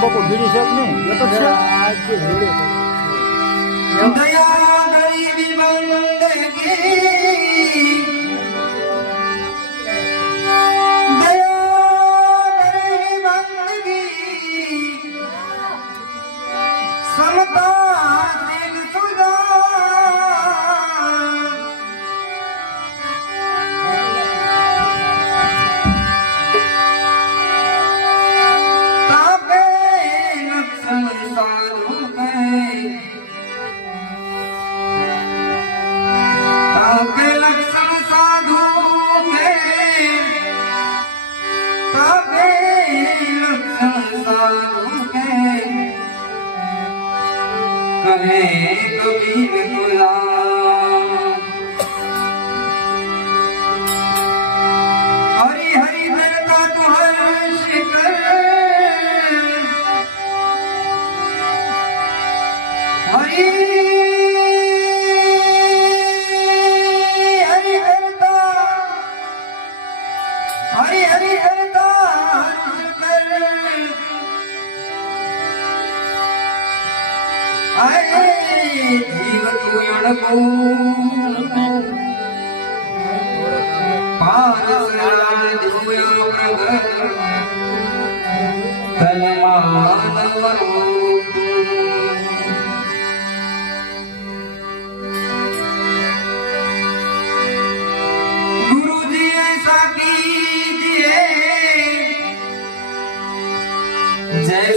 બકો બીડી છે નહીં? એ તો છે. આજ કે જોડે कहे कबीर बुला गुर जी सखी जय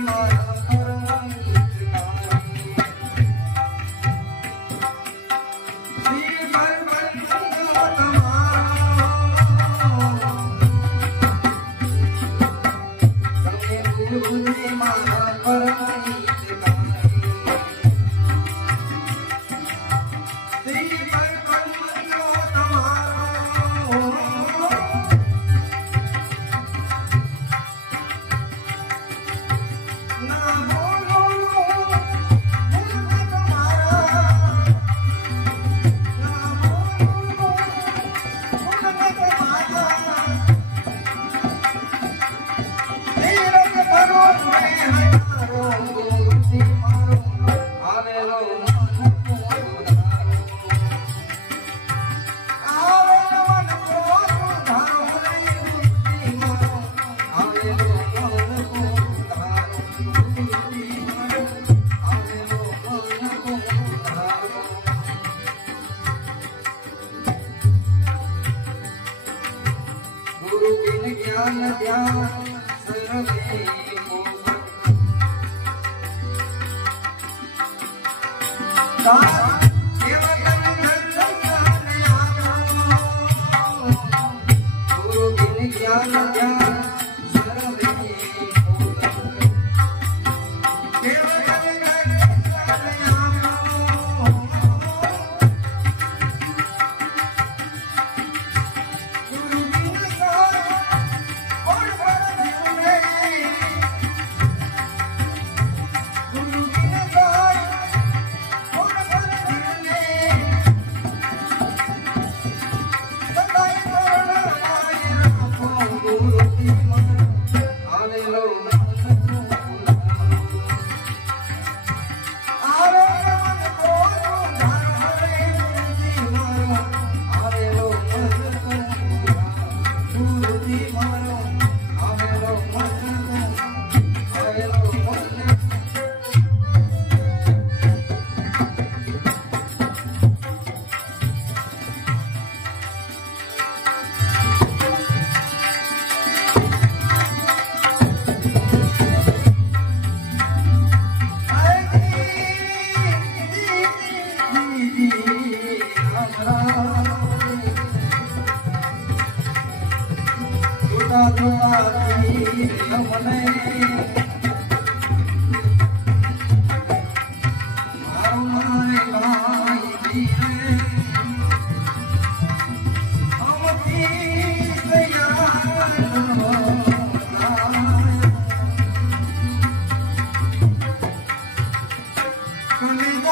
Lord.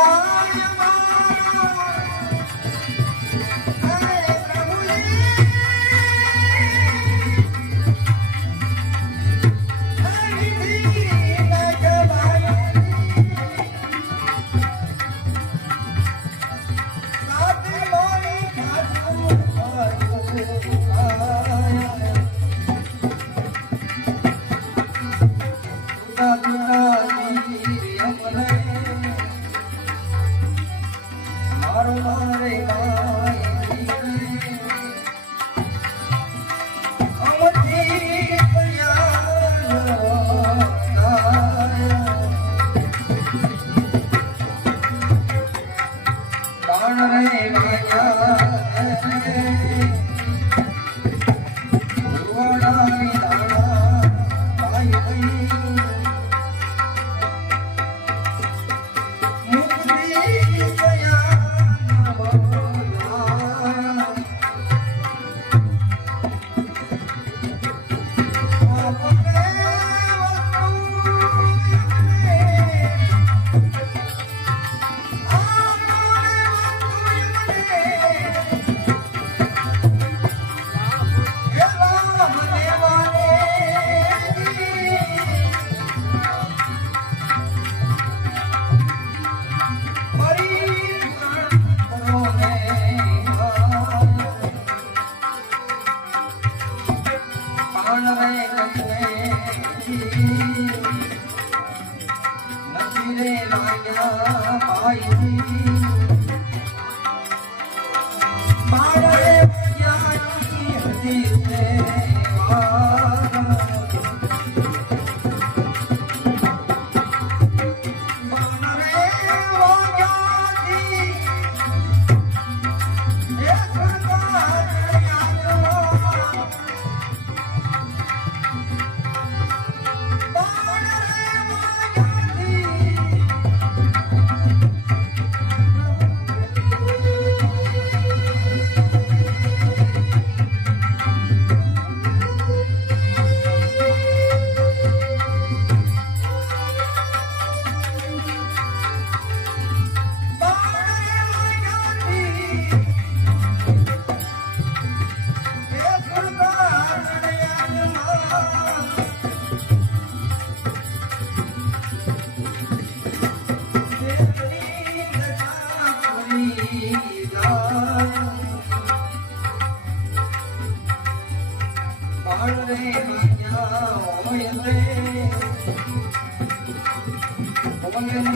감사합니다.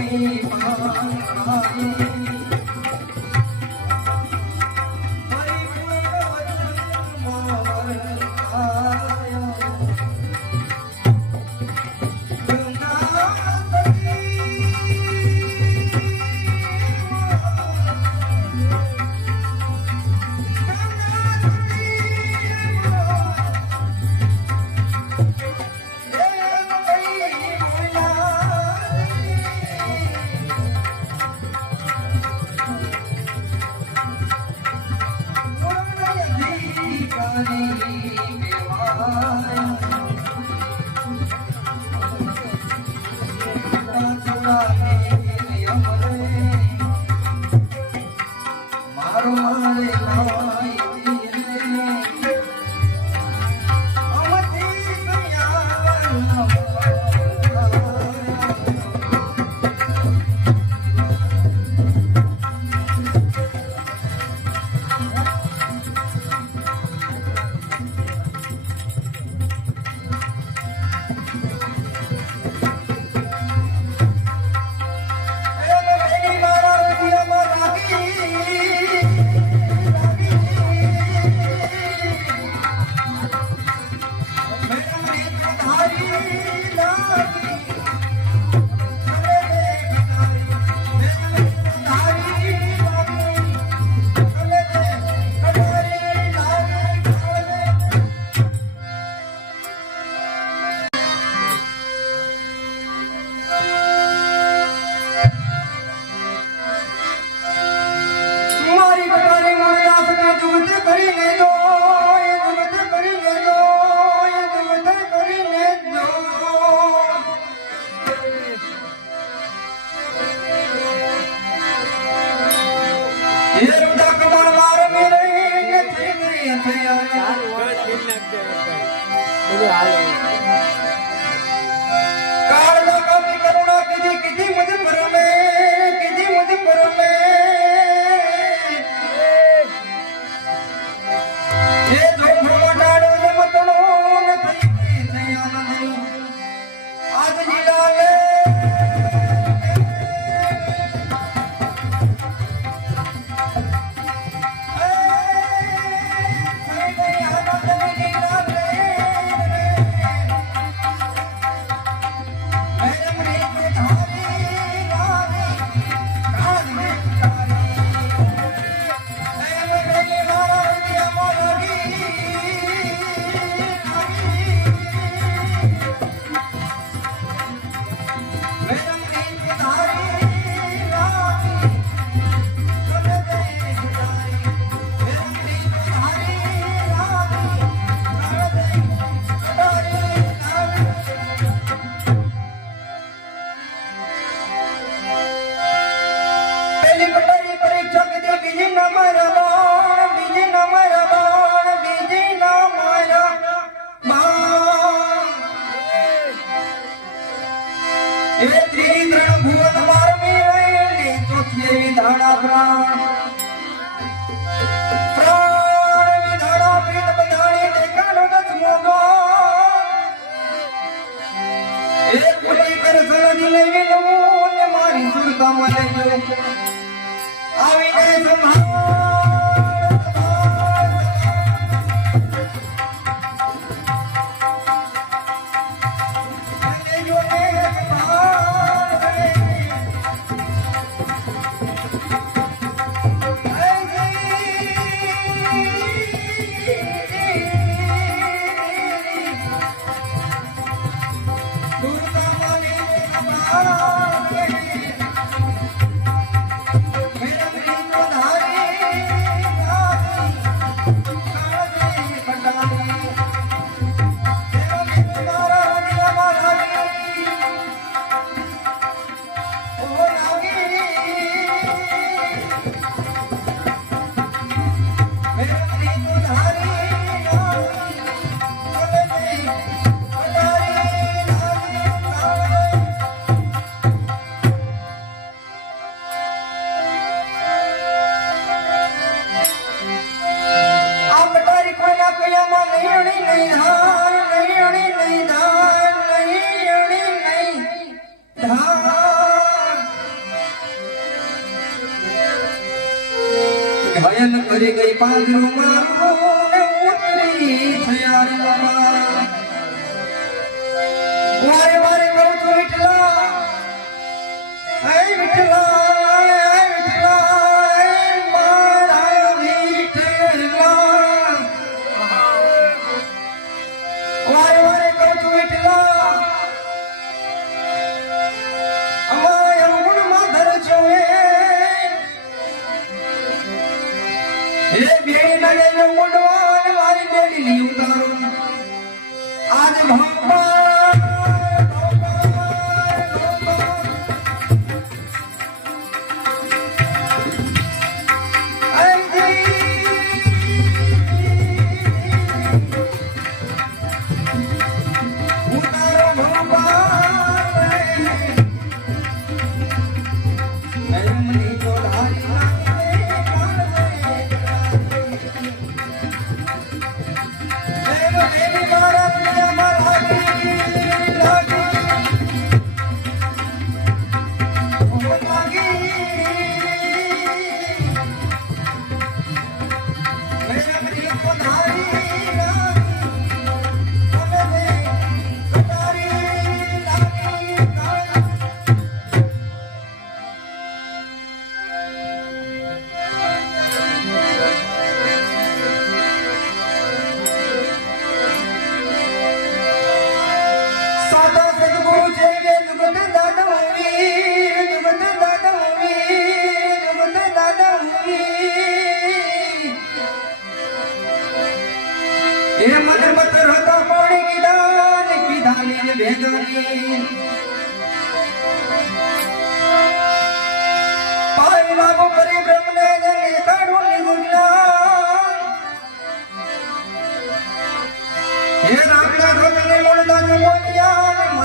Hare Hare Gentlemen. લઈ લઉં ને મારી સુરતામાં લઈ લઉં આવી જાય સંભાળ.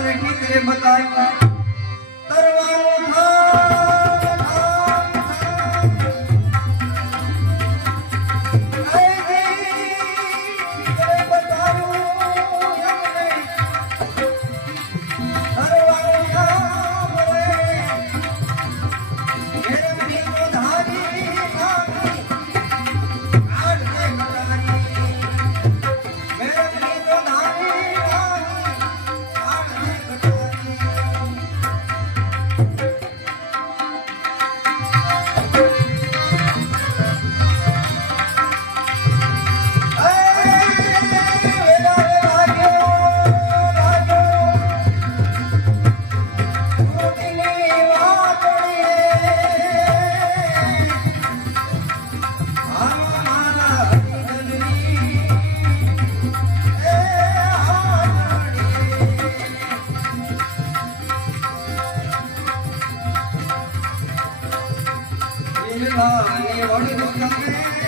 રે ઠીક રે 啦哩哇哩，咚咚。